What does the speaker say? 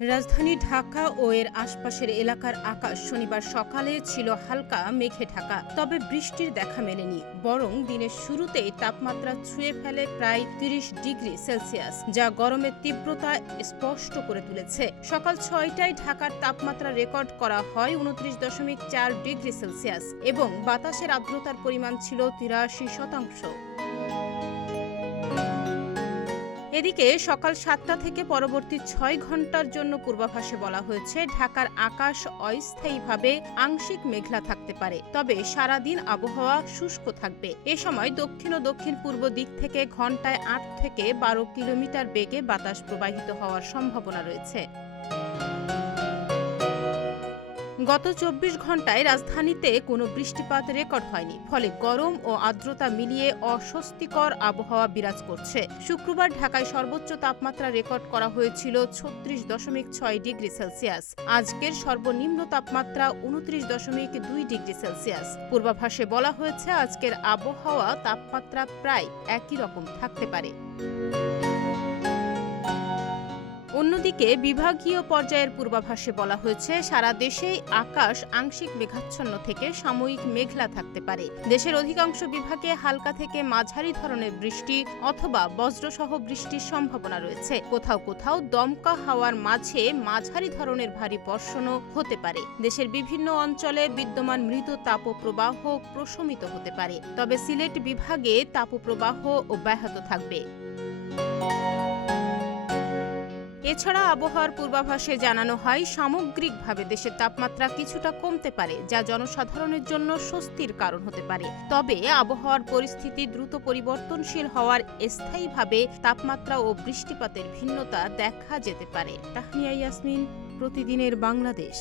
রাজধানী ঢাকা ও এর আশপাশের এলাকার আকাশ শনিবার সকালে ছিল হালকা মেঘে ঢাকা, তবে বৃষ্টির দেখা মেলেনি। বরং দিনের শুরুতেই তাপমাত্রা ছুঁয়ে ফেলে প্রায় ৩০ ডিগ্রি সেলসিয়াস, যা গরমের তীব্রতা স্পষ্ট করে তুলেছে। সকাল ৬টায় ঢাকার তাপমাত্রা রেকর্ড করা হয় ২৯.৪ ডিগ্রি সেলসিয়াস এবং বাতাসের আর্দ্রতার পরিমাণ ছিল ৮৩%। এদিকে সকাল ৭টা থেকে পরবর্তী ৬ ঘন্টার জন্য পূর্বাভাসে বলা হয়েছে ঢাকার আকাশ অস্থায়ীভাবে আংশিক মেঘলা থাকতে পারে, তবে সারাদিন আবহাওয়া শুষ্ক থাকবে। এ সময় দক্ষিণ ও দক্ষিণ পূর্ব দিক থেকে ঘন্টায় ৮ থেকে ১২ কিলোমিটার বেগে বাতাস প্রবাহিত হওয়ার সম্ভাবনা রয়েছে। গত ২৪ ঘন্টায় রাজধানীতে কোনো বৃষ্টিপাত রেকর্ড হয়নি, ফলে গরম ও আর্দ্রতা মিলিয়ে অস্বস্তিকর আবহাওয়া বিরাজ করছে। শুক্রবার ঢাকায় সর্বোচ্চ তাপমাত্রা রেকর্ড করা হয়েছিল ৩৬.৬ ডিগ্রি সেলসিয়াস। আজকের সর্বনিম্ন তাপমাত্রা ২৯.২ ডিগ্রি সেলসিয়াস। পূর্বাভাসে বলা হয়েছে আজকের আবহাওয়া তাপমাত্রা প্রায় একই রকম থাকতে পারে। অন্যদিকে বিভাগীয় পর্যায়ের পূর্বাভাসে বলা হয়েছে সারা দেশেই আকাশ আংশিক মেঘাচ্ছন্ন থেকে সাময়িক মেঘলা থাকতে পারে। দেশের অধিকাংশ বিভাগে হালকা থেকে মাঝারি ধরনের বৃষ্টি অথবা বজ্রসহ বৃষ্টির সম্ভাবনা রয়েছে। কোথাও কোথাও দমকা হাওয়ার মাঝে মাঝারি ধরনের ভারী বর্ষণও হতে পারে। দেশের বিভিন্ন অঞ্চলে বিদ্যমান মৃদু তাপপ্রবাহ প্রশমিত হতে পারে, তবে সিলেট বিভাগে তাপপ্রবাহ অব্যাহত থাকবে। এছাড়া আবহাওয়ার পূর্বাভাসে জানানো হয় সামগ্রিকভাবে দেশের তাপমাত্রা কিছুটা কমতে পারে, যা জনসাধারণের জন্য স্বস্তির কারণ হতে পারে। তবে আবহাওয়ার পরিস্থিতি দ্রুত পরিবর্তনশীল হওয়ার স্থায়ীভাবে তাপমাত্রা ও বৃষ্টিপাতের ভিন্নতা দেখা যেতে পারে। তাহনিয়া ইয়াসমিন, প্রতিদিনের বাংলাদেশ।